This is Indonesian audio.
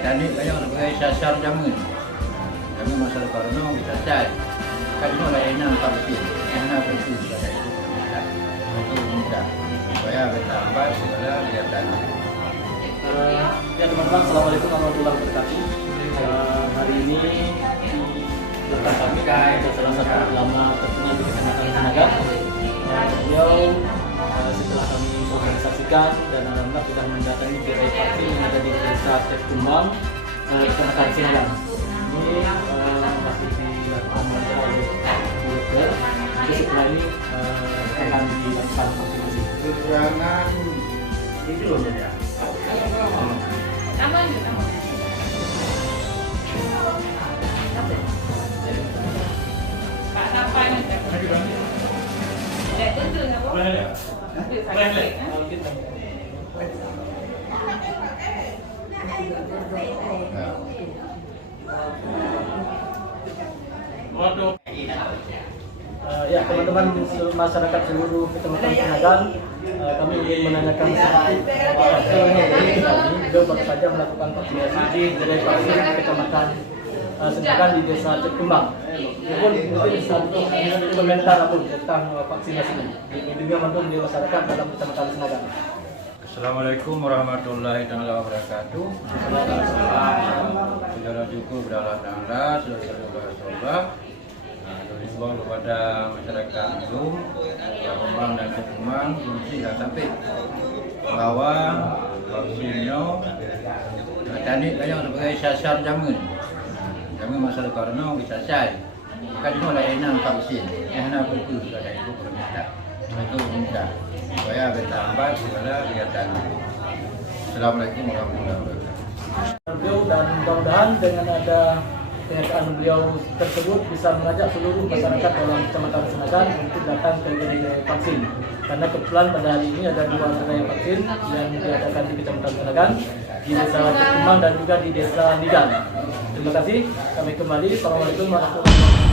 tadi banyak orang pakai sasar jamun. Jamun masalah corona bisa cai. Kan itu lah enak vaksin. Enak vaksin pada itu. Itu mudah. Supaya bertambah segala kelihatan. Ya teman-teman, assalamualaikum warahmatullahi wabarakatuh. Hari ini di depan kami ada salah satu ulama terkenal di Kecamatan Tenaga. Beliau setelah kami organisasikan dan alhamdulillah sudah mendatangi gerai vaksin yang ada di desa Cekumbang, Kecamatan Tenaga. Ini masih dilakukan oleh dokter. Jadi setelah ini akan dilakukan vaksinasi. Jangan itu loh ya. Aman juga. Pak apa ini? Tidak tentu nggak boleh. Ya teman-teman masyarakat seluruh Kecamatan Tenagan, kami ingin menanyakan sedikit ini beliau baru saja melakukan vaksinasi di gerai vaksin Kecamatan Tenagan di desa Cekumbang. Mungkin satu komentar apa tentang vaksinasi ini dibimbing mantul di masyarakat dalam Kecamatan Tenagan. Assalamualaikum warahmatullahi wabarakatuh. Saudara cukup berdalam tangga, saudara-saudara. Dihimbau kepada masyarakat umum, Kecamatan dan Cekumbang, fungsi dan sampai bahwa vaksinnya tadi banyak orang pakai sasar jamun. Jamun masalah corona bisa cai. Kan itu lah enak vaksin. Enak betul pada itu permintaan. Itu mudah. Supaya bertambah segala kelihatan. Assalamualaikum warahmatullahi wabarakatuh. Beliau dan mudah-mudahan dengan ada pernyataan beliau tersebut bisa mengajak seluruh masyarakat dalam Kecamatan Tenagan untuk datang ke gerai vaksin. Karena kebetulan pada hari ini ada 2 gerai vaksin yang diadakan di Kecamatan Tenagan, di desa Cekumbang dan juga di desa Nigan. Terima kasih. Kami kembali. Assalamualaikum warahmatullahi wabarakatuh.